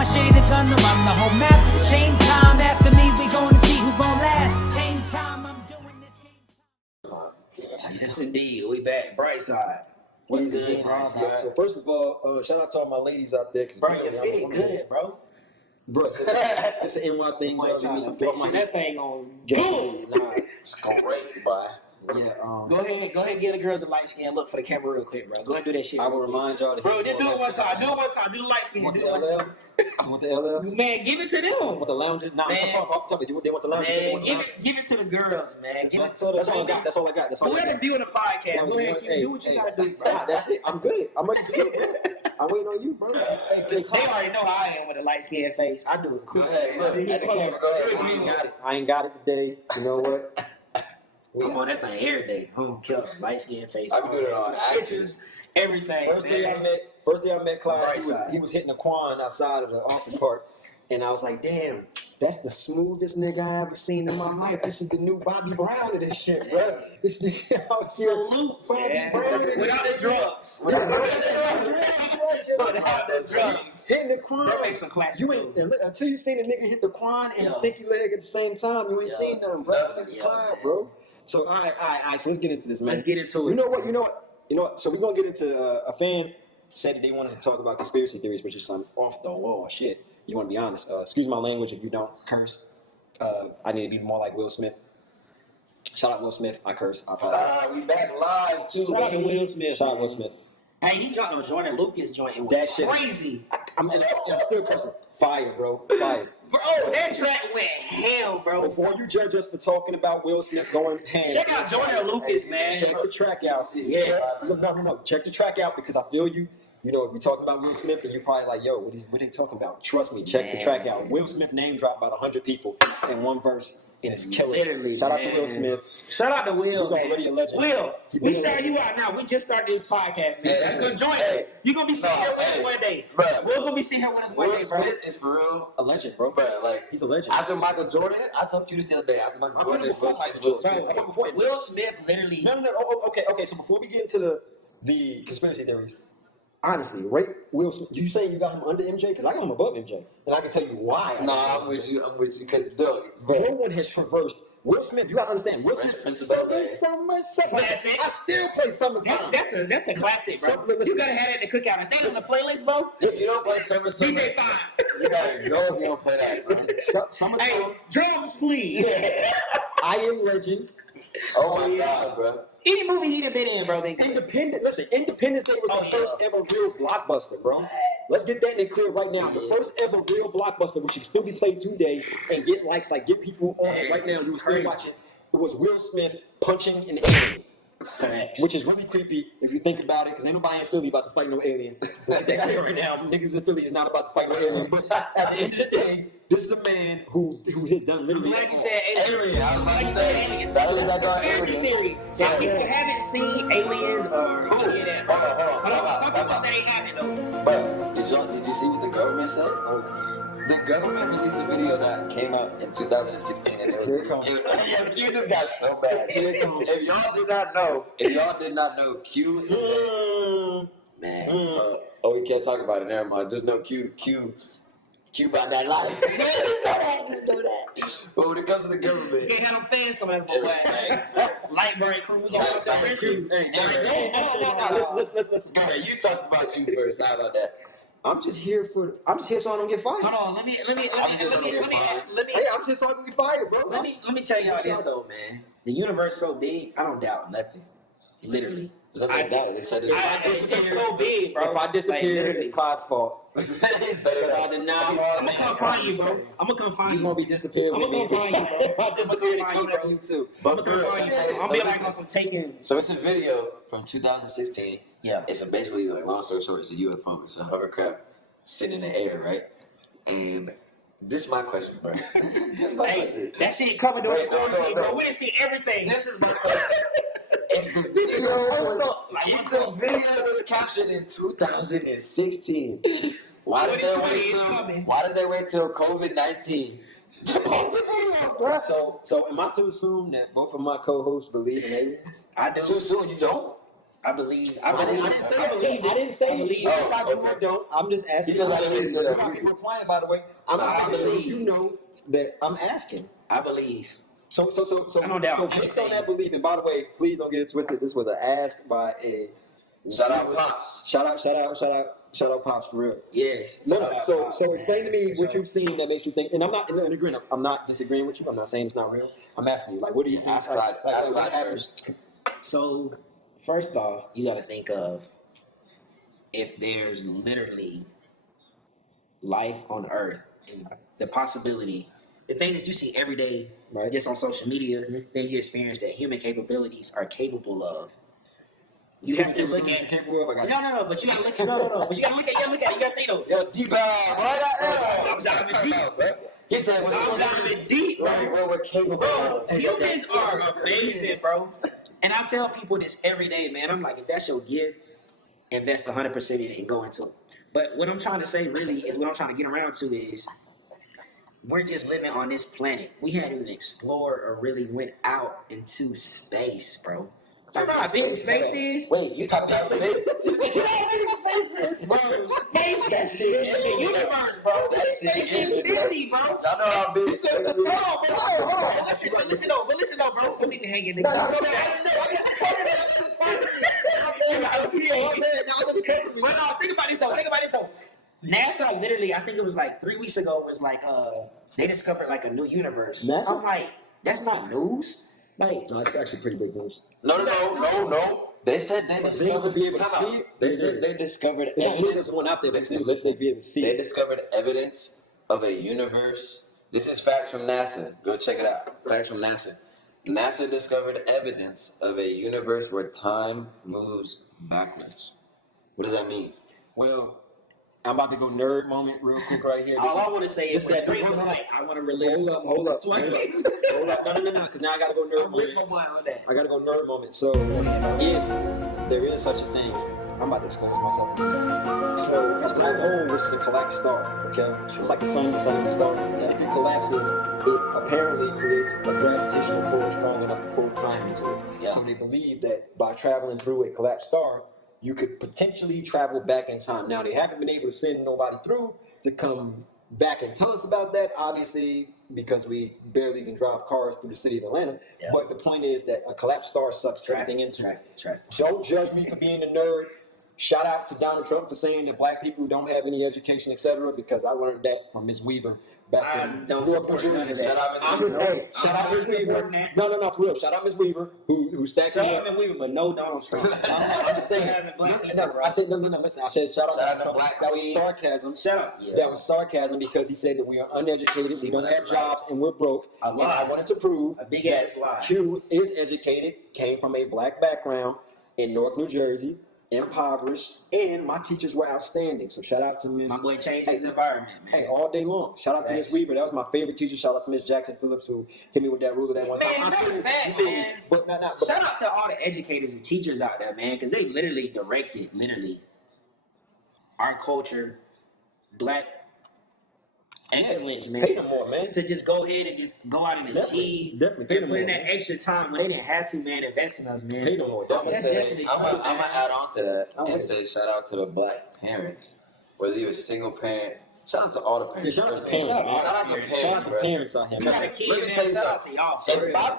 my shade is gonna run the whole map. Shame time after me, we gonna see who gon' last. Same time I'm doing this game. Yes, indeed. We back. Bright side. What's good, Bright side? So first of all, shout out to all my ladies out there. Bro, you're fitting good, bro. Bro, it's an NY thing, bro. That thing on good. Nah, it's great, boy. Yeah, go ahead and get the girls a light skin. Look for the camera real quick, bro. Go ahead and do that shit. I will remind y'all to bro, just do it one time. Do it one time. Do the light skin. Want the LL? You want the LL? Man, give it to them. Want the lounges? Nah, I'm talking. They want the lounges. Man, give it to the girls, man. That's all I got. That's all I got. Whoever viewing the podcast, go ahead, do what you gotta do, bro. That's it. I'm good. I'm ready for you, bro. I'm waiting on you, bro. They already know I am with a light skinned face. I do it quick. Hey, look, at the camera, go ahead. I ain't got it today. You know what? I'm on that thing every day. I'm gonna kill light skinned face. I can do that on pictures, everything. First day I met Clyde, he was hitting a quan outside of the office park, and I was like, damn, that's the smoothest nigga I ever seen in my life. This is the new Bobby Brown of this shit, bro. This nigga out here, Bobby Brown. Without the drugs. Hitting the quan. That makes some classic. You ain't until you seen a nigga hit the quan and a stinky leg at the same time. You ain't seen nothing, bro. Clyde, bro. So all right. So let's get into this, man. Let's get into it. You know what? So we're gonna get into a fan said that they wanted to talk about conspiracy theories, which is some off the wall shit. You want to be honest? Excuse my language if you don't curse. I need to be more like Will Smith. Shout out Will Smith. I curse. I apologize. We back live too. Shout out to Will Smith. Shout out Will Smith. Hey, he dropped on Jordan Lucas joint. It was That shit crazy. I'm still cursing. Fire, bro. Fire. Bro, that track went hell, bro. Before you judge us for talking about Will Smith going ham, check out Jordan Lucas, man. Check the track out. Yeah. No. Check the track out because I feel you. You know, if we talk about Will Smith, and you're probably like, yo, what are they talking about? Trust me, check the track out. Will Smith name dropped about 100 people in one verse, and it's killing. Literally, shout out to Will Smith. Shout out to Will. He's already a legend. Will, we shout you out now. We just started this podcast, man. That's gonna join us. You're gonna be sitting here with us one day. We're gonna be sitting here with us one day, bro. Will Smith is for real a legend, bro. But like, he's a legend. After Michael Jordan, I told you this the other day. After Michael Jordan, Will Smith literally. No. Okay. So before we get into the conspiracy theories. Honestly, right? Will Smith, you saying you got him under MJ? Because I got him above MJ. And I can tell you why. I'm with you. Because, no one has traversed. Will Smith, you got to understand. Will Smith, summer. I still play Summertime. That's a classic, bro. You got to have that in the cookout. Is that on the playlist, bro? If you don't play Summer, DJ Fine. You got to go if you don't play that, bro. Summertime. Hey, drums, please. I Am Legend. Oh, my God, bro. Any movie he'd have been in, bro. Independence Day was the first ever real blockbuster, bro. Let's get that in clear right now. The first ever real blockbuster, which can still be played today and get likes, like get people on it right now. You will still watch it. It was Will Smith punching an alien. Which is really creepy if you think about it, because ain't nobody in Philly about to fight no alien. Like that guy right now, niggas in Philly is not about to fight no alien. But at the end of the day, this is a man who has done literally. Like you said, alien. I was about to say, that was like our alien. Theory. Some people haven't seen aliens or any of that. Some people say they haven't though. But did you see what the government said? The government released a video that came out in 2016, and it was Q just got so bad. If y'all did not know, Q is man. We can't talk about it. Never mind. Just know Q about that life. Just know that. But when it comes to the government, you can't have them fans coming out of the Lightbright crew. We gonna go to the rescue. Listen. Go ahead. You talk about you first. How about that? I'm just here so I don't get fired. Hold on, let me. I'm just here so I don't get fired, bro. Let me tell y'all this though, man. The universe is so big, I don't doubt nothing. Literally. They said it's so big, bro. If I disappear, it's Clyde's fault. I did not. I'm gonna come find you, bro. I'm gonna come find you. You gonna be disappearing with me. I'm gonna come find you, bro. If I disappear, I'm coming after you too. I'm gonna be like on some taking. So it's a video from 2016. Yeah. It's basically, like, long story short, it's a UFO. It's a hovercraft sitting in the air, right? And this is my question, bro. This is my question. That shit covered during quarantine, bro. We didn't see everything. This is my question. If the video was captured in 2016, why did they wait till COVID-19 to post the video, bro? So am I to assume that both of my co-hosts believe in aliens? I do. Too soon, you don't? I believe. I didn't say it. I didn't say it. Oh, I do okay. or don't. I'm just asking. He just like to say that. You might be replying, by the way. I'm I not sure believe. you know that I'm asking. I believe. So I don't doubt. So based on that belief, and by the way, please don't get it twisted. This was an ask by a Shout out Pops. Shout out Pops for real. Yes. No. So explain to me what you've seen that makes you think. And I'm not agreeing. I'm not disagreeing with you. I'm not saying it's not real. I'm asking you, like, what do you think? Ask Clyde what first. So, first off, you got to think of if there's literally life on Earth and the possibility, the things that you see every day, Right. just on social media, things you experience that human capabilities are capable of. You have to look at. No. But you got to look at. No. But you got to look at. You got to think though. Yo, deep I'm diving deep. He said, I'm diving deep, bro. we're capable. Bro, humans are amazing, bro. And I tell people this every day, man. I'm like, if that's your gift, invest 100% in it and go into it. But what I'm trying to say really is what I'm trying to get around to is we're just living on this planet. We hadn't even explored or really went out into space, bro. You know how big space is? Wait, you talking about space? You know how big space is, bro. Space, that shit is the universe, bro. That shit It's is infinity, bro. Y'all know how big space is? Hold on. But listen though, bro. Don't need to hang in there. But no, think about this though. NASA literally, I think it was like 3 weeks ago, was like they discovered like a new universe. NASA? I'm like, that's not news. Like, No, it's actually pretty big news. No. They said they For them to be able to see it, They said they discovered It's not evidence. just one out there, but Listen, let's say be able to see They it. discovered evidence of a universe. This is facts from NASA. Go check it out. Facts from NASA. NASA discovered evidence of a universe where time moves backwards. What does that mean? Well, I'm about to go nerd moment real quick right here. all I want to say is this that dream was like, I want to relive. Hold up. No, because now I gotta go nerd I'm with moment. my mind on that. I gotta go nerd moment. So, if there is such a thing, I'm about to explain myself. So, it's called home, which is a collapsed star. Okay, it's like the sun is a star. If it collapses, it apparently creates a gravitational pull strong enough to pull time into it. Yeah. So they believe that by traveling through a collapsed star, you could potentially travel back in time. Now, they haven't been able to send nobody through to come back and tell us about that, obviously, because we barely can drive cars through the city of Atlanta. Yeah. But the point is that a collapsed star sucks everything into it. Traffic. Don't judge me for being a nerd. Shout out to Donald Trump for saying that black people don't have any education, etc., because I learned that from Ms. Weaver back in don't Newark, New support none Jersey. of that. Shout out Ms. I'm Weaver. just saying, shout out Ms. Weaver. supporting that. No, for real. Shout out Ms. Weaver, who stacked Shout me out up. to Weaver, but no Donald Trump. I'm just saying. Having black people, No, bro. I said no. Listen, I said shout out Shout out to to Trump. black That was queens. sarcasm. Shut up. Yeah. That was sarcasm because he said that we are uneducated, we don't have jobs, and we're broke. A And lie. I wanted to prove A big that ass lie. Q is educated, came from a black background in Newark, New Jersey, impoverished, and my teachers were outstanding. So shout out to Miss. My boy changed his environment, man. Hey, all day long. Shout out to Miss Thanks. Weaver. That was my favorite teacher. Shout out to Miss Jackson Phillips who hit me with that ruler that one time. Man, matter of fact, You feel me? man. But not. Shout out to all the educators and teachers out there, man, because they literally directed, our culture, black excellence, man. Pay them more, man. To just go ahead and just go out and achieve. Definitely pay and them put in more. that extra time when they didn't have to, man, invest in us, man. Pay them more. I'm gonna That's say, definitely I'm something, gonna man. add on to that I'm and with say shout out to the black parents. Whether you're a single parent, shout out to all the parents. Shout out to First parents. of all, man. Shout out to parents, Shout out to bro. parents out here. You got a man. kid, Let me man, tell you shout out something. to y'all, for real.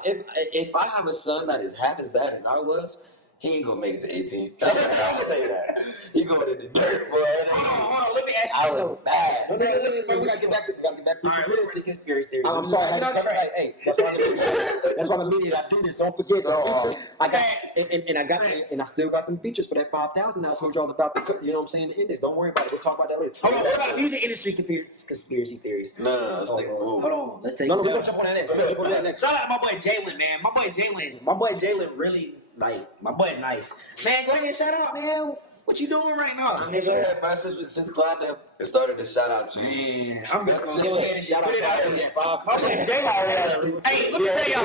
If I have a son that is half as bad as I was, he ain't gonna make it to 18. I'm gonna tell you that. He going in the dirt, boy. Hold on, let me ask you. I was bad. No, we gotta get back to All right, let's see conspiracy theory. I'm sorry, I had to You know, cut it. Hey, that's why the media I do this. Don't forget So, the features. I got Facts. and I got Facts. and I still got them features for that 5,000. I told y'all about the you know what I'm saying, the index. Don't worry about it. We'll talk about that later. Hold on, what about music industry conspiracy theories? No, let's take a move. Hold on, let's take No, it. we're gonna jump on that next. We're gonna go to that next. Shout out to my boy Jalen, man. My boy Jalen really, like, my boy nice. Man, go ahead and shout out, man. What you doing right now? Nigga, bro, since Clyde started to shout out to you. Man, I'm just gonna go ahead and Shout out put it out to there. that My boy Jalen. Hey, let me tell y'all.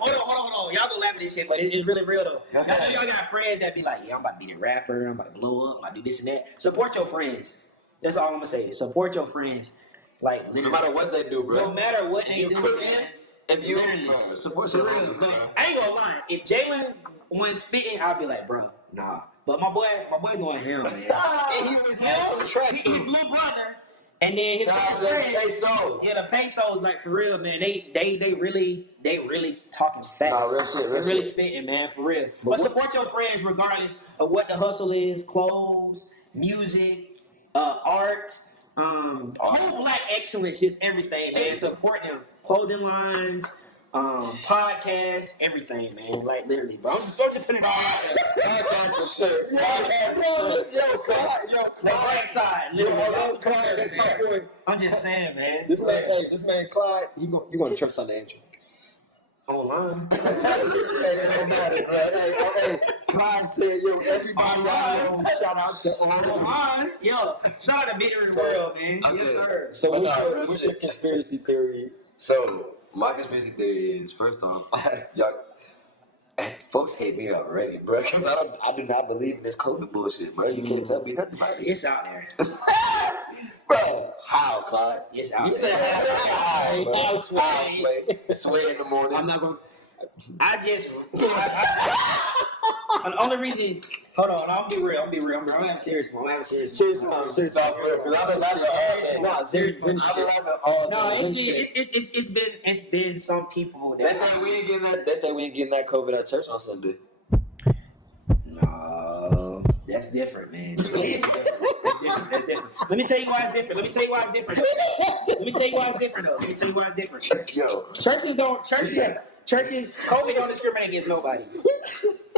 Hold on. Y'all gonna laugh at this shit, but it's really real though. Y'all got friends that be like, yeah, I'm about to be the rapper. I'm about to blow up. I'm about to do this and that. Support your friends. That's all I'm gonna say. Support your friends. Like, No literally. matter what they do, bro. No matter what If they you do, cooking, man. if you Literally. support your Literally, homies, bro. bro. I ain't gonna lie. If Jalen was spitting, I'd be like, bro, Nah, but my boy going ham, man. And he was on the track. His little brother, and then his Shout out to friends. Peso. Yeah, the pesos, like for real, man. They really talking fast. Nah, real shit, real They really shit. spitting, man, for real. But support your friends regardless of what the hustle is: clothes, music, art, whole black excellence, just everything, man. Support them. Clothing lines. Podcasts, everything, man. Like literally, bro. I'm just putting it all out there. Podcast for sure. Podcast for sure. Yo, The black side, literally. Clyde, that's my boy. I'm just saying, man. This man Clyde, you going to church Sunday, ain't you? Online. Hey, Clyde said, yo, everybody out there, shout out to Online. Yo, shout out to Victor in the World, man. Okay. Yes, sir. So But what's your conspiracy theory? So my conspiracy theory is, first off, y'all, folks hate me already, bro, because I do not believe in this COVID bullshit, bro. You can't tell me nothing about it. It's out there. Bro, how, Clyde? It's out You there. said how, bro. I'll sway. Sway in the morning. I'm not going to. I just. The only reason. Hold on, I'll be real. I'm gonna have a serious one. Serious. Because I've been laughing all day. Nah, serious. I've been laughing all No, day. it's been some people They that. say we ain't getting that. They say we ain't getting that COVID at church on Sunday. No, that's different, man. That's different. Let me tell you why it's different. Let me tell you why it's different. Yo, Churches, COVID don't discriminate against nobody.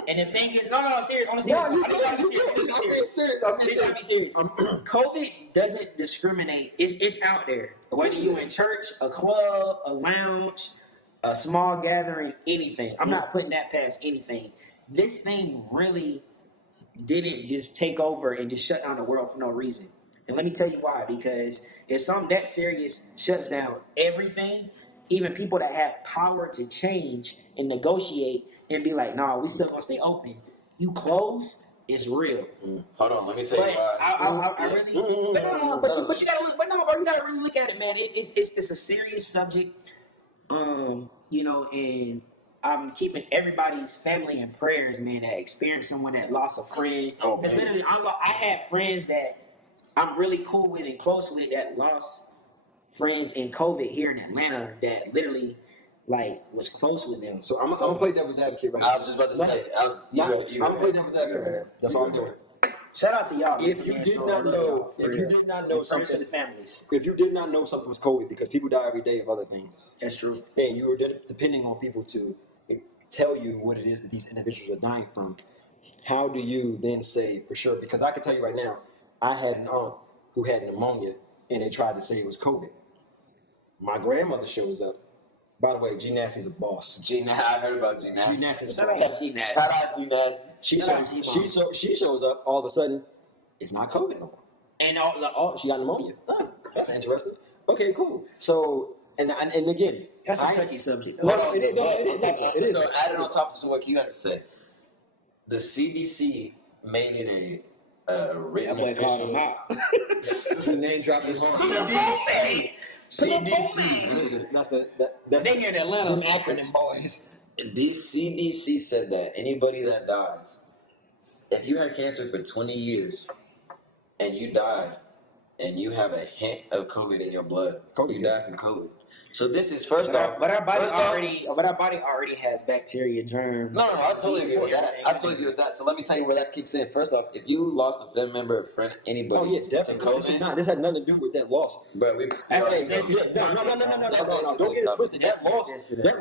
And the thing is, no, serious. On a serious, I'm just trying to be serious. COVID doesn't discriminate. It's out there. Whether you in church, a club, a lounge, a small gathering, anything. I'm not putting that past anything. This thing really didn't just take over and just shut down the world for no reason. And let me tell you why. Because if something that serious shuts down everything, even people that have power to change and negotiate and be like, nah, we still gonna stay open. You close, it's real. hold on, let me tell But you why. I really, but you gotta look, but no, bro, you gotta really look at it, man. It's a serious subject, you know, and I'm keeping everybody's family in prayers, man. That experienced someone that lost a friend. Oh, Because man. literally, I had friends that I'm really cool with and close with that lost friends in COVID here in Atlanta that literally like was close with them. So I'm gonna play devil's advocate right now. I was just about to say. I'm gonna play devil's advocate right now. That's all I'm doing. Shout out to y'all. man, If you man. did So, not love know, y'all, for if real. you did not know Prayers to the something, families. if you did not know something was COVID, because people die every day of other things, That's true. and you were depending on people to tell you what it is that these individuals are dying from, how do you then say for sure? Because I can tell you right now, I had an aunt who had pneumonia, and they tried to say it was COVID. My grandmother shows up. By the way, G Nasty's a boss. I heard about G G Nasty. Nasty's a Shout out boss. to G Nasty. Shout out G Nasty. She shows up. All of a sudden, it's not COVID no more, and she got pneumonia. Oh, that's interesting. Okay, cool. So and again, That's a touchy subject. No, it is. So adding on top of what Q has to say, the CDC made it a written That boy called him official. out. Name dropping hard. CDC. That's They here in Atlanta. them acronym boys. This CDC said that anybody that dies, if you had cancer for 20 years and you died and you have a hint of COVID in your blood, you died from COVID. So this is first off. But our body first off- already has bacteria, germs. No, I totally agree with that. I totally agree with that. So let me tell you where that kicks in. First off, if you lost a family member, a friend, anybody Oh yeah, definitely. This had nothing to do with that loss. but we. That's No. sensitive. Don't get it twisted. That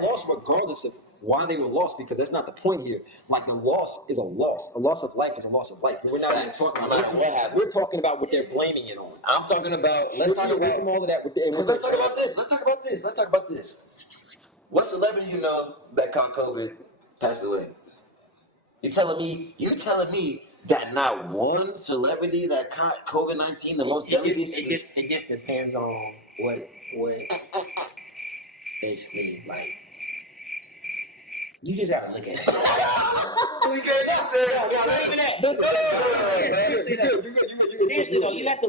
loss, regardless of why they were lost, because that's not the point here. Like the loss is a loss. A loss of life is a loss of life. We're not even Facts. talking No about. matter what happened. We're talking about what they're blaming it on. I'm talking about. Let's talk about. all of that. Let's talk about this. Let's talk about this. What celebrity you know that caught COVID passed away? You telling me that not one celebrity that caught COVID-19, the most deadly disease? It just depends on what basically like. You just gotta look at it. Seriously though, you have to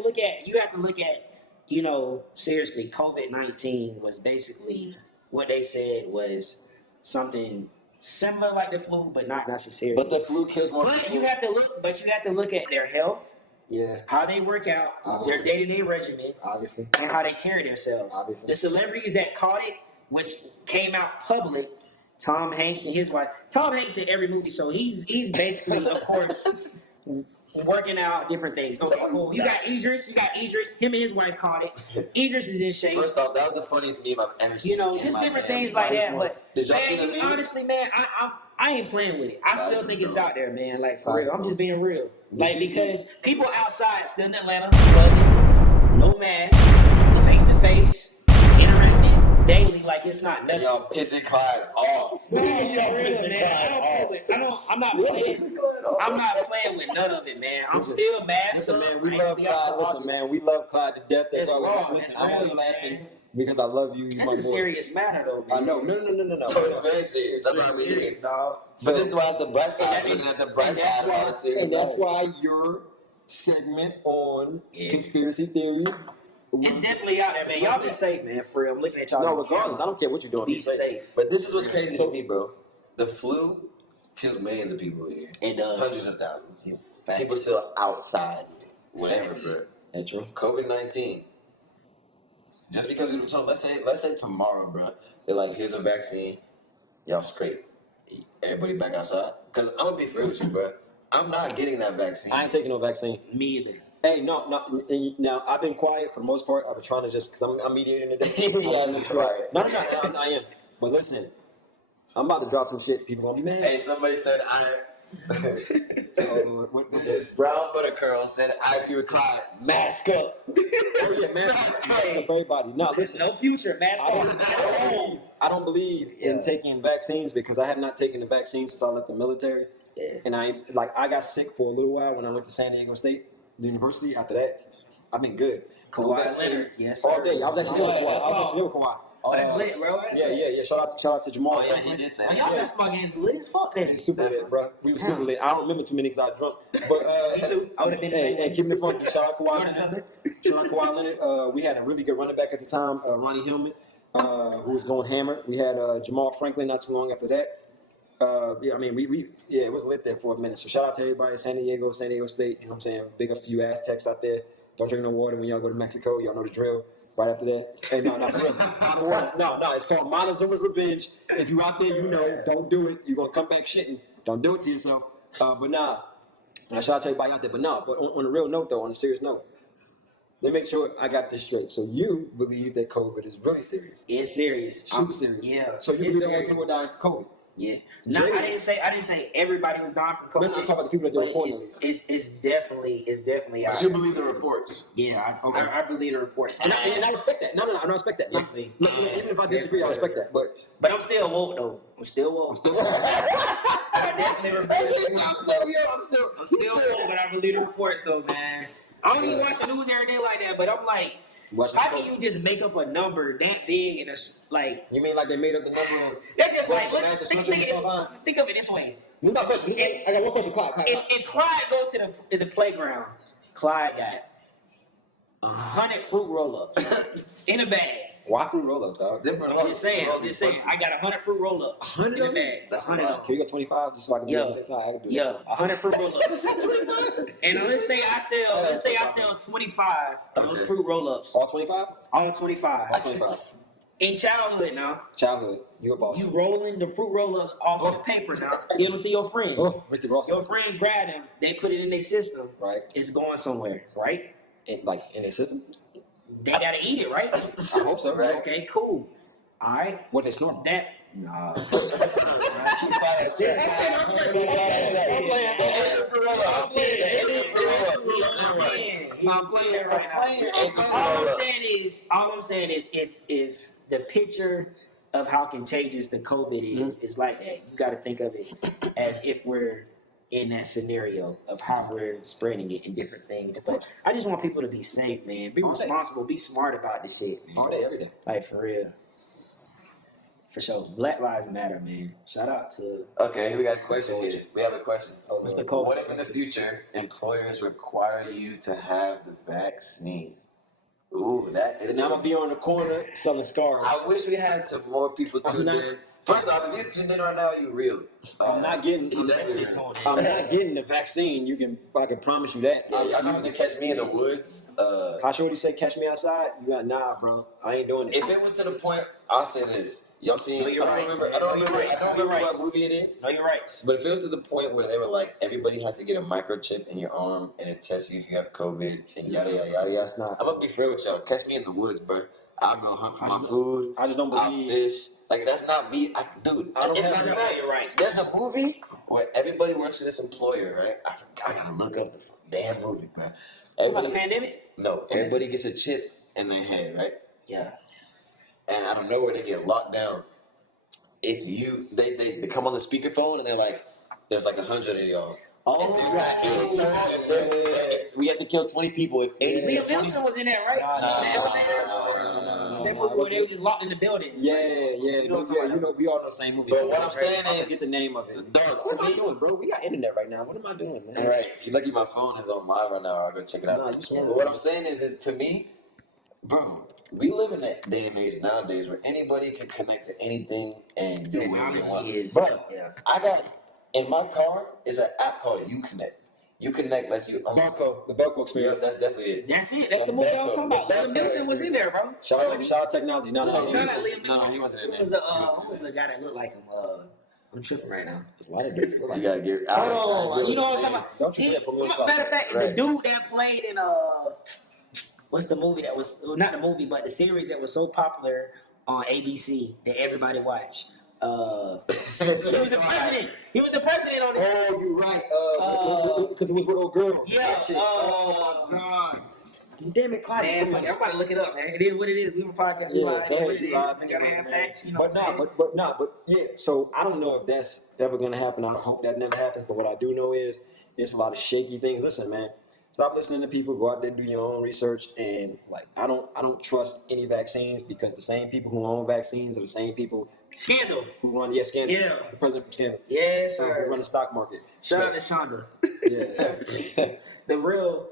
look at, you know, seriously, COVID-19 was basically what they said was something similar like the flu, but not necessarily. But the flu kills more But people. you have to look at their health, Yeah, how they work out, their day-to-day regimen, obviously. and how they carry themselves. Obviously. The celebrities that caught it, which came out public, Tom Hanks and his wife. Tom Hanks in every movie, so he's basically, of course, working out different things. Okay, cool. You got Idris. Him and his wife caught it. Idris is in shape. First off, that was the funniest meme I've ever seen. You know, just different things like that. But Did y'all see man, the meme? honestly, man, I ain't playing with it. I still think it's out there, man. Like for real, I'm just being real. Like because people outside still in Atlanta, clubbing, no mask, face to face, interacting daily like it's not And nothing. y'all pissing Clyde off. I'm not playing with none of it, man. I'm still masked Listen, up. man, we I love ain't be out Clyde. to Listen, August. man, we love Clyde to death. That's It's why wrong. listen, It's I'm only real, laughing man. because I love you. That's a serious matter, though, man. I know. No. It's very serious. That's what I mean. Serious, dog. So this is why it's the bright side. Looking at the bright side of all the serious. And that's why your segment on conspiracy theories. It's definitely out there, man. Y'all be safe, man. For real, I'm looking at y'all. No, regardless, I don't care what you're doing. Be safe. But this is what's crazy to me, bro. The flu kills millions of people here. It does. Hundreds of thousands. Facts. People still outside with it. Whatever, Facts. bro. That's true. COVID-19. Just because we were told, let's say tomorrow, bro, they're like, here's a vaccine, y'all straight. Everybody back outside. Because I'm going to be free with you, bro. I'm not getting that vaccine. I ain't taking no vaccine. Me either. Hey, no. Now I've been quiet for the most part. I've been trying to just because I'm mediating today. No, I am. But listen, I'm about to drop some shit. People gonna be mad. Hey, somebody said Brown Butter Curl said I agree with Clyde. Mask up. Oh yeah, mask up everybody. No, listen. No future, mask I don't believe in taking vaccines because I have not taken the vaccine since I left the military. Yeah. And I got sick for a little while when I went to San Diego State University. After that, I've been good. Kawhi Leonard. Yes, All sir. day. I was actually there with Kawhi. Oh, that's lit, bro. Yeah. Shout out to Jamal. Oh, yeah, he did say Oh, that. y'all basketball games lit as fuck then. Super lit, bro. We were super lit. I don't remember too many because I was drunk. But Me too. I would have been the same and way. keeping it funky. Shout out Kawhi Go to Leonard. Shout out Kawhi Leonard. We had a really good running back at the time, Ronnie Hillman, who was going hammer. We had Jamal Franklin not too long after that. It was lit there for a minute. So shout out to everybody, San Diego State. You know what I'm saying? Big ups to you Aztecs out there. Don't drink no water when y'all go to Mexico. Y'all know the drill. Right after that. Hey, no, it's called Montezuma's Revenge. If you out there, you know, don't do it. You're gonna come back shitting. Don't do it to yourself. But shout out to everybody out there. But on a real note though, on a serious note, let me make sure I got this straight. So you believe that COVID is really serious? It's serious. Super serious. Yeah. So you believe that people are dying from COVID? Yeah. No, I didn't say everybody was dying from COVID. I'm talking about the people that but report it's definitely out. But you believe the reports. Yeah, I believe the reports. And I respect that. No, I don't respect that. Look, even if I disagree, I respect that. But I'm still woke though. I'm still woke. I definitely I'm still woke, but I believe the reports though, man. I don't even watch the news every day like that, but I'm like, how can you just make up a number that big and it's like? You mean like they made up the number of? That's just like think of it this way. I got one question, Clyde. If Clyde go to the playground, Clyde got 100 fruit roll-ups in a bag. Why fruit roll-ups, dog? different. I'm just saying. I got 100 fruit roll-ups 100 in a bag. That's 100 of them. Can you get 25 just so I can do this inside? I can do Yeah, 100 fruit roll-ups. And let's say I sell 25 of those fruit roll-ups. All 25? All 25. All 25. In childhood now, Childhood. You a boss. you rolling the fruit roll-ups off the paper now. Give them to your friend. Oh, Ricky Ross. Your friend grab them. They put it in their system. Right. It's going somewhere, right? In their system? They gotta eat it, right? I hope so, right? Okay, cool. All right. What they snort? That. Nah. All I'm saying is, if the picture of how contagious the COVID is like that, you got to think of it as if we're in that scenario of how we're spreading it in different things. But I just want people to be safe, man. Be responsible. Be smart about this shit, man. All day, every day. Like, for real. For sure. Black Lives Matter, man. Shout out to... Okay, we got a question here. We have a question. Mr. Cole. What if in the future employers require you to have the vaccine? Ooh, that is. And I'm going to be on the corner selling scarves. I wish we had some more people tuned in First off, if you tuned in right now, you real. I'm not getting. You definitely real. I'm not getting the vaccine. I can promise you that. Yeah, y'all know to catch me in the woods. How Shorty said, "Catch me outside." You got nah, bro. I ain't doing it. If it was to the point, I'll say this. Y'all seen? No, you're I right. don't remember what movie it is. No, you're right. But if it was to the point where they were like, everybody has to get a microchip in your arm and it tests you if you have COVID and yada yada yada, That's not. I'm gonna be fair with y'all. Catch me in the woods, bro. I'll go hunt for my food. I just don't I'll believe. fish. Like that's not me, dude. I don't it's have not that. fact. You're right. There's a movie where everybody works for this employer, right? I gotta look up the damn movie, bro. About Everybody, the pandemic? no, everybody gets a chip in their head, right? Yeah. And I don't know where they get locked down. If you, they come on the speakerphone and they're like, there's like 100 of y'all. We have to kill 20 people. If 80 Liam Neeson was in that, right? No. That movie where they were just locked in the building. Yeah. You know what I'm talking You know, we all know the same movie. But what I'm saying I is, forget the name of it. dog, What to am I me, doing, bro? We got internet right now. What am I doing, man? all right, you're lucky my phone is on live right now. I'll go check it out. Nah, you smart. But what I'm saying is to me, bro, we live in that day and age nowadays where anybody can connect to anything and do whatever they want. Technology is- Bro, yeah. I got in my car is an app called UConnect. UConnect lets you. The Belco Yeah, experience. that's definitely it. That's it. That's the movie I was talking about. Liam Neeson was in there, bro. Shout out technology. No, So- no, no, no. Liam No, he wasn't in Who there. was the guy that looked like him? I'm tripping right now. There's a lot of dudes. You gotta get. Hold on. You know what I'm talking about? Don't you put me on the spot. Matter of fact, Right. the dude that played in what's the movie that was not the movie, but the series that was so popular on ABC that everybody watched. He was a president. He was a president on it. Oh, you're right. Because it was with old girl. Yeah. That shit. Oh my god. Damn it, Clyde. Man, fuck, everybody look it up, man. It is what it is. We have a podcast. We Yeah, lie. It go is ahead, what it you is. lie, We gotta have facts. You know But what I'm nah, saying? but yeah. So I don't know if that's ever gonna happen. I hope that never happens. But what I do know is it's a lot of shaky things. Listen, man. Stop listening to people. Go out there, do your own research, and like I don't trust any vaccines because the same people who own vaccines are the same people Scandal. who run Scandal. Yeah. The president from Scandal. Yes, Who sir. run the stock market. Shout out to Shonda. Yes. The real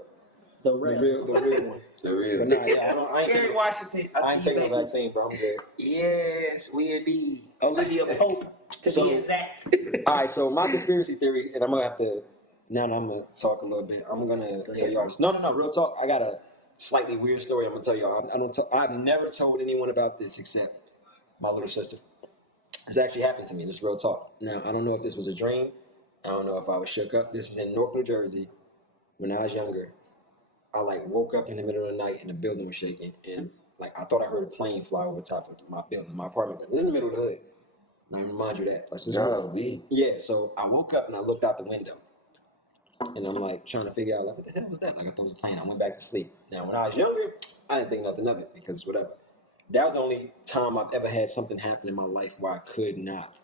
the real one. The real. But nah, yeah, I ain't Kerry taking. Washington. I ain't see you, taking no baby. vaccine, bro. I'm good. Yes, we indeed. Olivia Pope, to So- be exact. All right, so my conspiracy theory, and I'm gonna have to. Now that I'm gonna talk a little bit, I'm gonna tell y'all. No, real talk. I got a slightly weird story. I'm gonna tell y'all. I've never told anyone about this except my little sister. It's actually happened to me. This is real talk. Now I don't know if this was a dream. I don't know if I was shook up. This is in Newark, New Jersey. When I was younger, I like woke up in the middle of the night and the building was shaking, and like I thought I heard a plane fly over top of my building, my apartment. But this is the middle of the hood. Now, I'm remind you that. Like, so this is- Golly. yeah. So I woke up and I looked out the window. And I'm like trying to figure out like what the hell was that? Like I thought it was a plane. I went back to sleep. Now when I was younger, I didn't think nothing of it because whatever. That was the only time I've ever had something happen in my life where I could not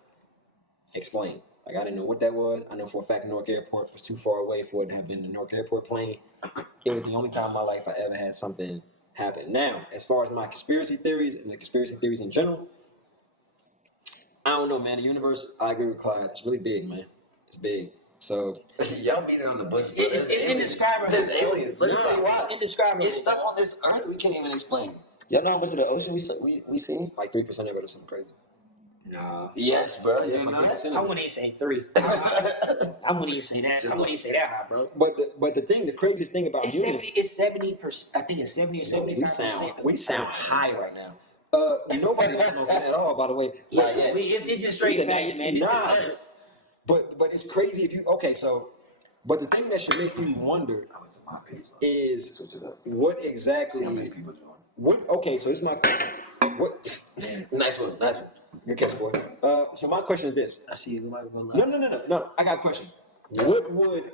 explain. Like I didn't know what that was. I know for a fact Newark Airport was too far away for it to have been the Newark Airport plane. It was the only time in my life I ever had something happen. Now, as far as my conspiracy theories and the conspiracy theories in general, I don't know, man. The universe, I agree with Clyde. It's really big, man. It's big. So Y'all beating on the bush. bro. It's There's aliens. indescribable. There's aliens. Let me tell you It's why. indescribable. It's stuff on this earth we can't even explain. Y'all know how much of the ocean we see? like 3% of it or something crazy. Nah. Yes, bro. Yeah, You know that? 3% I of it. wouldn't even say 3. I wouldn't even say that. I wouldn't even say that high, bro. But the craziest thing about It's humans, 70. It's 70%. I think it's 70 or 75%. we sound high right now. Nobody was smoking at all, by the way. Yeah, Not yet. it's just straight He said, facts, man. It's nah. just us. But it's crazy if you but the thing that should make you wonder I went to my page. is Switch it up. what See how many exactly people join. so this is my what Nice one. good catch, boy. So my question is this. I see you. The microphone. No. I got a question. Yeah. What would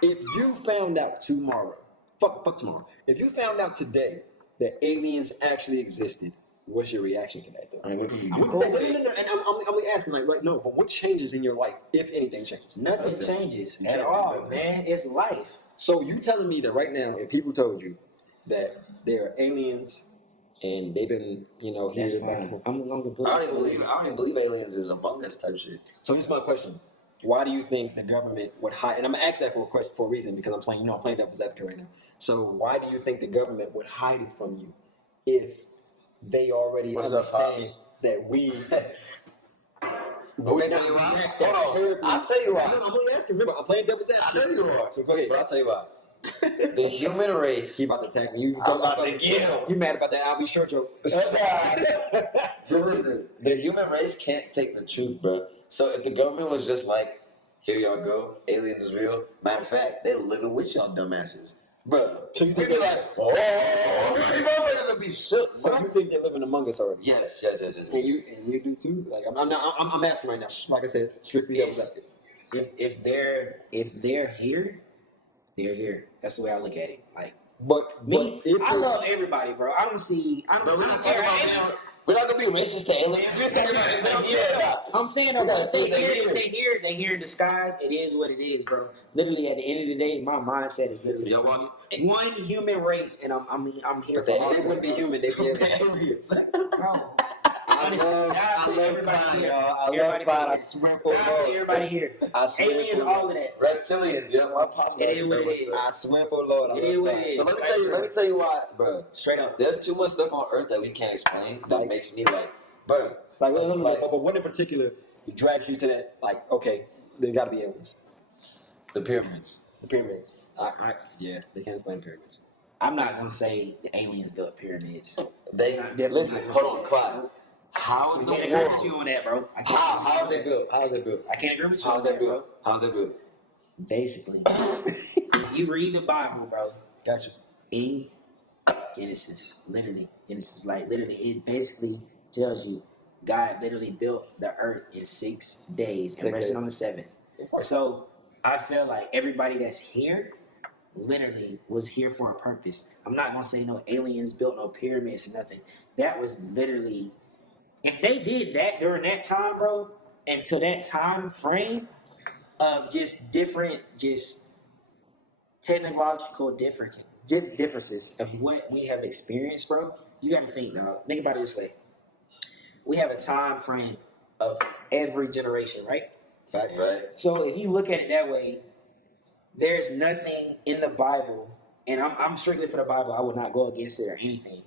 if you found out tomorrow? Fuck tomorrow. If you found out today that aliens actually existed, what's your reaction to that? Though? I mean, what can you I'm do? gonna say, no. And I'm asking like right no, but what changes in your life, if anything changes? Nothing changes You at can't do all, nothing. man. It's life. So you telling me that right now, if people told you that there are aliens and they've been, here That's back fine. and forth. I'm completely. I don't even believe aliens is among us type shit. So this is my question. Why do you think the government would hide? And I'm gonna ask that for a reason because I'm playing devil's advocate right now. So why do you think the government would hide it from you if they already What's up, understand Pops? that we But wait, tell you why. Hold on. I'll tell you why. I'm only asking. Remember, I'm playing devil's advocate. I know you are. So go ahead. But I'll tell you why. The human race. He about to attack me. I'm about to get him. You mad about that? I'll be short joke. But listen, the human race can't take the truth, bro. So if the government was just like, here y'all go, aliens is real. Matter of fact, they living with y'all dumbasses. Bro, So you we'd think be like, oh, motherfuckers would be shook, So bro. you think they're living among us already? Yes. And you do too. Like I'm asking right now. Like I said, strictly devil's advocate. If they're here, they're here. That's the way I look at it. Like But me, if I love everybody, bro. I don't see. I don't. But we're I not don't talking care. about now. We're not gonna be racist to aliens. We're talking about if they're here or not. I'm saying though, We gotta if say they here in disguise. It is what it is, bro. Literally, at the end of the day, my mindset is literally Y'all watch one human race, and I'm here But for they all they of wouldn't be human, they'd be aliens. Bro, I love Clyde, y'all. I love Clyde. I swear for Lord. Everybody here. I swear Aliens, for all of that. Reptilians, yeah, my pops. It is what it what's is. up. I swear for Lord. I It is love what Clyde. it is. So let me tell you why, bro. Straight up. There's too much stuff on Earth that we can't explain that Like- makes me like, bro. Like, but what in particular drags you to that? Like, okay, there got to be aliens. The pyramids. The pyramids. Yeah, they can't explain pyramids. I'm not gonna say the aliens built pyramids. They Definitely listen. not. Hold on, Clyde. How in the I can't agree with you world? on that, bro. I can't How is it built? How is it built? I can't agree with you How's on it that, bro. built? How's it built? Basically, if you read the Bible, bro, Gotcha. in Genesis, like literally, it basically tells you God literally built the earth in 6 days and 6 rested days. on the seventh. So I feel like everybody that's here literally was here for a purpose. I'm not gonna say no aliens built no pyramids or nothing. That was literally, if they did that during that time, bro, and to that time frame of just different, just technological differences of what we have experienced, bro. You got to think, dog. Think about it this way: we have a time frame of every generation, right? Facts. Right. So if you look at it that way, there's nothing in the Bible, and I'm strictly for the Bible. I would not go against it or anything.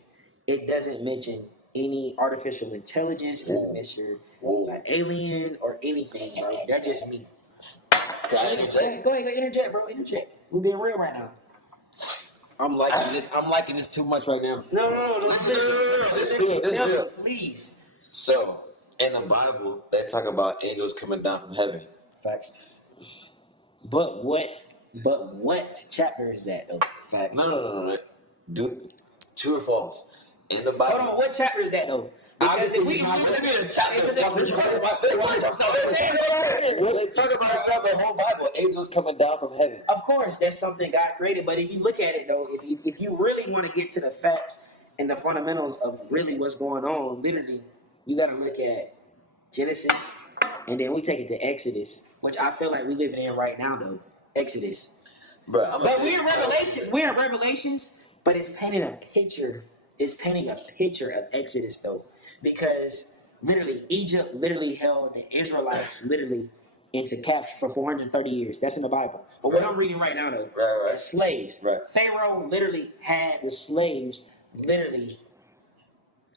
It doesn't mention any artificial intelligence. It doesn't mention like alien or anything, bro. That's just me. Can I interject? Go ahead, interject, bro. Interject. We're being real right now. I'm liking this. I'm liking this too much right now. No. Listen, this is real. Please. So in the Bible, they talk about angels coming down from heaven. Facts. But what chapter is that though? Facts. No. True or false? In the Bible. Hold on, what chapter is that though? Because if we What do you mean a chapter? Because They talk about it throughout the whole Bible. Angels coming down from heaven. of course, that's something God created. But if you look at it though, if you really want to get to the facts and the fundamentals of really what's going on, literally, you got to look at Genesis, and then we take it to Exodus, which I feel like we're living in right now though. Exodus. Bro, But we're in Revelations. We're in Revelations, but it's painting a picture. It's painting a picture of Exodus though, because literally Egypt literally held the Israelites literally into capture for 430 years. That's in the Bible. But what I'm reading right now though, Right. is slaves. Right. Pharaoh literally had the slaves literally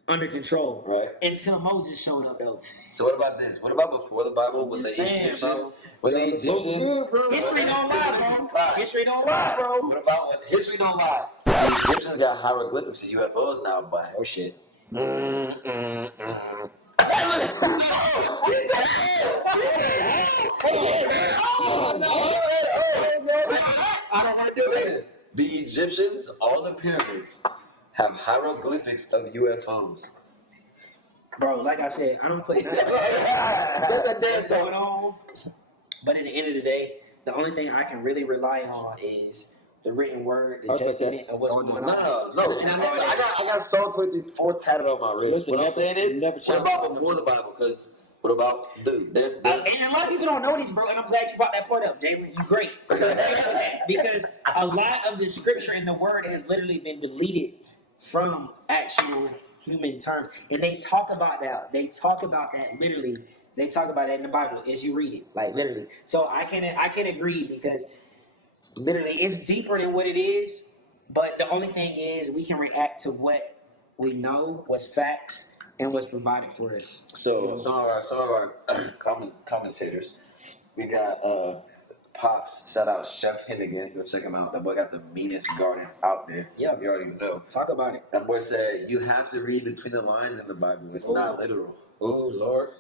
under control. Right. Until Moses showed up though. So what about this? What about before the Bible with the Just saying, Egyptians? bro. When the Egyptians. History don't lie, bro. Clyde. History don't lie, bro. What about when history don't lie? The Egyptians got hieroglyphics and UFOs now, but Oh shit. I don't want to do it. The Egyptians, all the pyramids, have hieroglyphics of UFOs. Bro, like I said, I don't put That's a dead going on. But at the end of the day, the only thing I can really rely on is the written word, the testament of what's going on. No. And I got Psalm 24 tatted on my wrist. Listen, What I'm saying is, never what about before the Bible? Because what about, dude, there's And a lot of people don't know this, bro. And I'm glad you brought that point up, Jalen. You great. Because a lot of the scripture in the word has literally been deleted from actual human terms. And they talk about that. They talk about that literally. They talk about that in the Bible as you read it. Like literally. So I can agree because literally it's deeper than what it is. But the only thing is we can react to what we know, what's facts. and what's provided for us. So some of our commentators, we got Pops. Shout out Chef Hennigan. Go check him out. That boy got the meanest garden out there. Yeah. You already know. Talk about it. That boy said you have to read between the lines in the Bible. It's not literal. Oh Lord.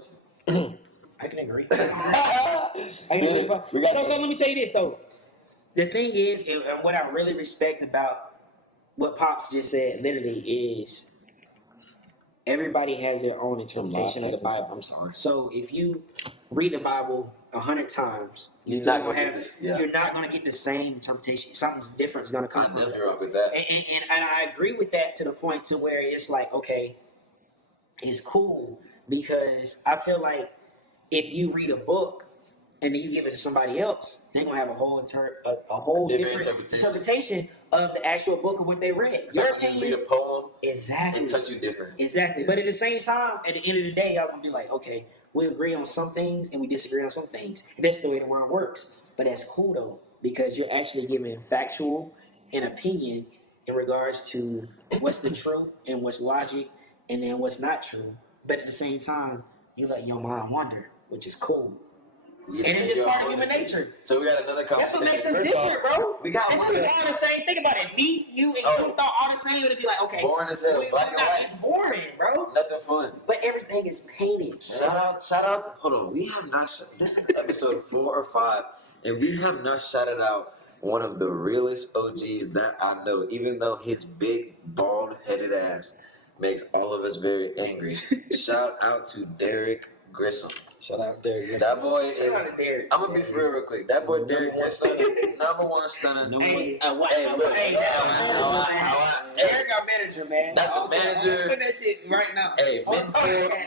I can agree. I can agree, bro. So let me tell you this though. The thing is, and what I really respect about what Pops just said, literally, is everybody has their own interpretation of the Bible. I'm sorry. So if you read the Bible 100 times, You're not gonna get this. Yeah. You're not going to get the same interpretation. Something different is going to come I'm from it. definitely wrong with that. And I agree with that to the point to where it's like, okay, it's cool because I feel like if you read a book and then you give it to somebody else, they're gonna have a whole different interpretation of the actual book of what they read. It's like when you read a poem, exactly, it touch you different. Exactly, but at the same time, at the end of the day, y'all gonna be like, okay, we agree on some things and we disagree on some things. And that's the way the world works. But that's cool though, because you're actually giving factual and opinion in regards to what's the truth and what's logic and then what's not true. But at the same time, you let your mind wander, which is cool. And it's just part of human nature. So we got another conversation. That's what makes us different, bro. We got if one. we was all the same, think about it. Me, you, and you thought all the same, it'd be like, okay. Boring as hell. Black and white. It's boring, bro. Nothing fun. But everything is painted. Shout out. Hold on. We have not. This is episode 4 or 5, and we have not shouted out one of the realest OGs that I know. Even though his big bald-headed ass makes all of us very angry. Shout out to Derek Grissom. Shout out Derek Grissom. That boy is. Shout out to Derek. I'm gonna be for real quick. That boy Derek Grissom, number one stunner. Hey, look. Derek, our manager, man. That's the manager. Put that shit right now. Hey,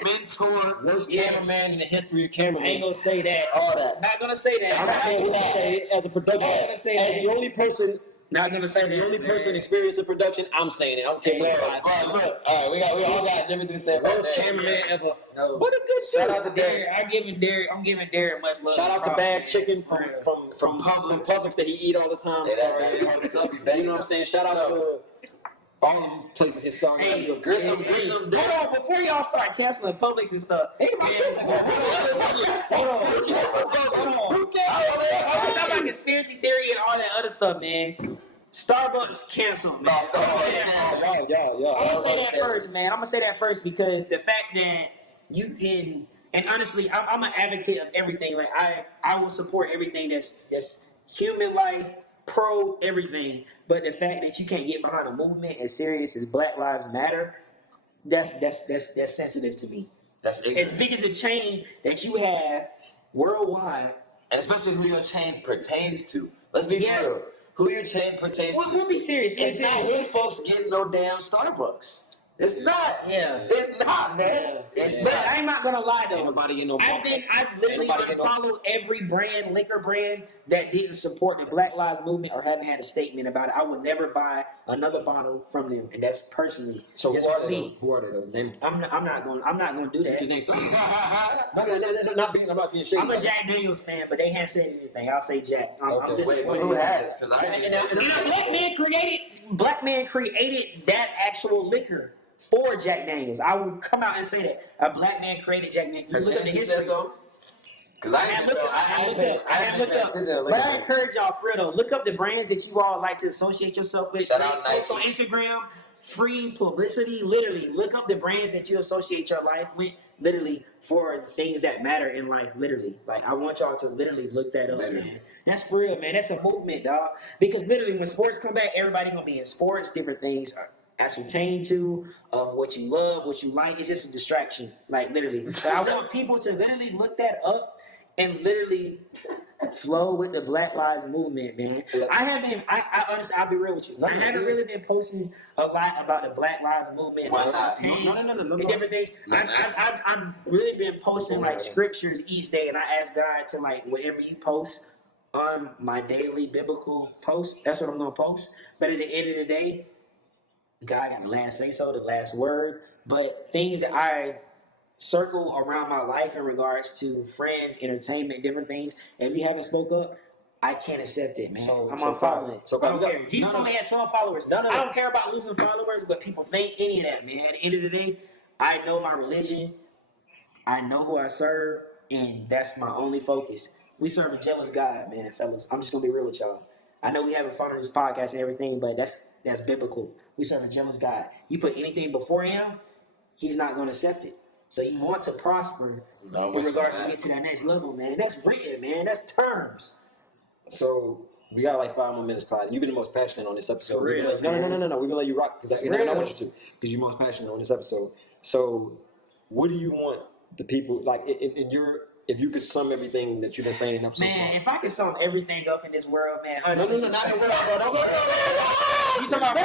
mentor, Worst cameraman in the history of cameramen. I ain't gonna say that. all that. Not gonna say that. I'm going to say it as a production. I'm gonna say as that. the only person. Not gonna say As the that. only person experienced in production, I'm saying it. I don't care what anybody says. Look, all right, we all got different things to say about Worst that. cameraman ever. No. What a good Shout show. out to Derek. I'm giving Derek much love. Shout out to Bad Chicken from Publix. that he eat all the time. Hey, Sorry. that man, what's up, you You know what I'm saying? Shout out to all the places his song. Hey, Grissom, Hold on, before y'all start canceling Publix and stuff. Hold on. I'm talking about conspiracy theory and all that other stuff, man. Starbucks canceled, man. I'm gonna say that first, man. I'm gonna say that first because the fact that you can, and honestly, I'm an advocate of everything. Like I will support everything that's human life, pro everything. But the fact that you can't get behind a movement as serious as Black Lives Matter, that's sensitive to me. That's ignorant. As big as a chain that you have worldwide. And especially who your chain pertains to. Let's be real. Who your chain pertains to. We'll be serious. It's not hood folks getting no damn Starbucks. It's not. Yeah. It's not, man. Yeah. It's But not. I'm not gonna lie though. Ain't nobody get no I've literally unfollowed every liquor brand that didn't support the Black Lives Movement or haven't had a statement about it. I would never buy another bottle from them, and that's personally. So just for me. Who are they though? Name. I'm not going to do that. His name's No, I'm not being shady. I'm a Jack Daniels fan, but they haven't said anything. I'll say Jack. I'm Okay. disappointed. Who in that. has? Because I And Black man created that actual liquor for Jack Daniels. I would come out and say that a black man created Jack Daniels. Has You look at the Hennessy history. said so? Because I I ain't looked up. But I encourage y'all, for real though, look up the brands that you all like to associate yourself with. Shout out Post on Nike. Instagram, free publicity. Literally, look up the brands that you associate your life with. Literally, for things that matter in life. Literally, like I want y'all to literally look that up, man. That's for real, man. That's a movement, dog. Because literally, when sports come back, everybody gonna be in sports. Different things are ascertained to of what you love, what you like. It's just a distraction, like literally. But I want people to literally look that up and literally flow with the Black Lives Movement, man. I honestly, I'll be real with you. I haven't really been posting a lot about the Black Lives Movement. Why not? No. And different things. I've really been posting like scriptures each day, and I ask God to like whatever you post on my daily biblical post, that's what I'm gonna post. But at the end of the day, God got the last say so, the last word. But things that I circle around my life in regards to friends, entertainment, different things, if you haven't spoke up, I can't accept it, man. I'm unfollowing. I don't care. Jesus only had 12 followers. I don't care about losing followers, what people think, any of that, man. At the end of the day, I know my religion. I know who I serve, and that's my only focus. We serve a jealous God, man, fellas. I'm just gonna be real with y'all. I know we having fun on this podcast and everything, but that's biblical. We serve a jealous God. You put anything before Him, He's not gonna accept it. So you want to prosper in regards to get to that next level, man. That's written, man. That's terms. So we got like 5 more minutes, Clyde. You've been the most passionate on this episode. For real, No. We're gonna let you rock because I want you to, because you're most passionate on this episode. So, what do you want the people like? If you could sum everything that you've been saying in episode, man, if I could sum everything up in this world, man, honestly, no, not the world, bro. Don't go. You talking about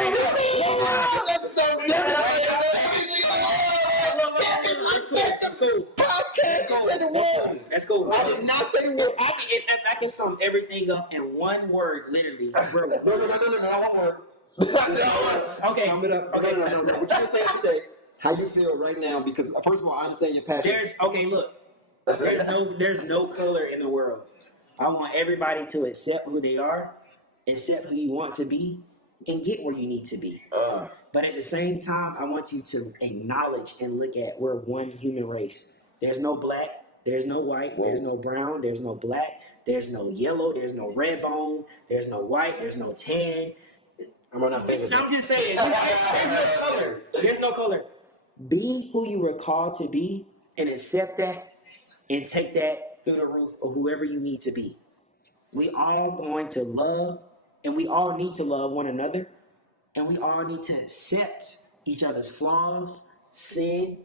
That's cool. Podcast. Say the word. That's cool. I did not say the word. If I can sum everything up in one word, literally, No, one word. Okay. Sum it up. Okay, no. What you saying today? How you feel right now? Because first of all, I understand your passion. There's no color in the world. I want everybody to accept who they are, accept who you want to be, and get where you need to be. But at the same time, I want you to acknowledge and look at we're one human race. There's no black, there's no white, there's no brown, there's no black, there's no yellow, there's no red bone, there's no white, there's no tan. I'm just saying, there's no color. There's no color. Be who you were called to be and accept that and take that through the roof of whoever you need to be. We all going to love, and we all need to love one another, and we all need to accept each other's flaws, sin,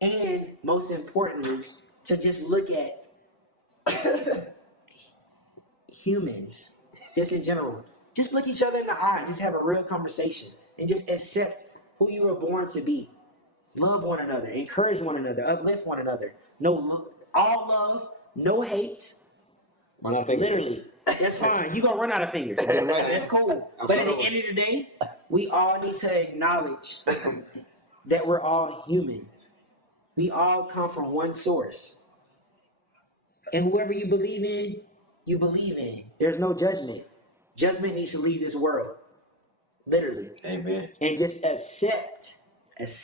and most importantly, to just look at humans, just in general. Just look each other in the eye, just have a real conversation, and just accept who you were born to be. Love one another, encourage one another, uplift one another. All love, no hate. Literally, that's fine. You're gonna run out of fingers. That's cool. But at the end of the day, we all need to acknowledge that we're all human. We all come from one source. And whoever you believe in, you believe in. There's no judgment. Judgment needs to leave this world. Literally. Amen. And just accept. Please.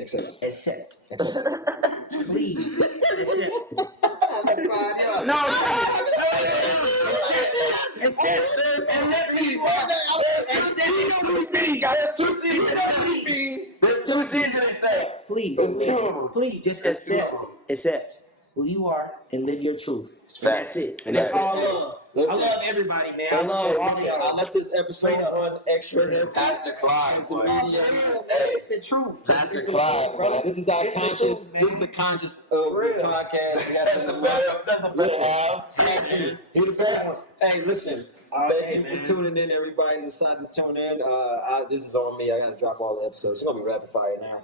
Accept. No, There's two seasons to say. Please just accept who you are and live your truth. And that's it. And that's all love. I love everybody, man. I love all of y'all. I let this episode run extra here. Pastor Clyde, It's the truth. Pastor Clyde, bro. This is our conscious. This is the conscious of the podcast. That's the best. He's the best one. Hey, listen. Thank you for tuning in, everybody. Decided to tune in. This is on me. I got to drop all the episodes. It's gonna be rapid fire now.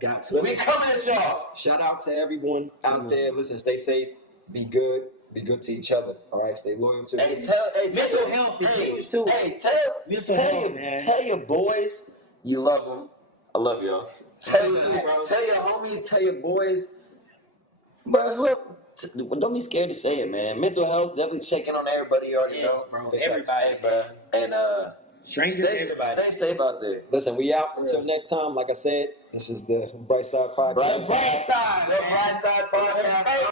Got to. We coming at y'all. Shout out to everyone out there. Listen, stay safe. Be good. Be good to each other. All right. Stay loyal to. Mental health is huge too. Tell your boys you love them. I love y'all. Tell your homies. Tell your boys. Bro, don't be scared to say it, man. Mental health, definitely checking on everybody. You already know, bro. Everybody, hey, bro. And strangers, everybody. Stay safe out there. Listen, we out until next time. Like I said, this is the Bright Side Podcast. The Bright Side Podcast.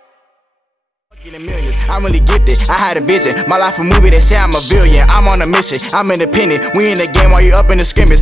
Millions. I really get it. I had a vision. My life a movie. They say I'm a villain. I'm on a mission. I'm independent. We in the game while you up in the scrimmage.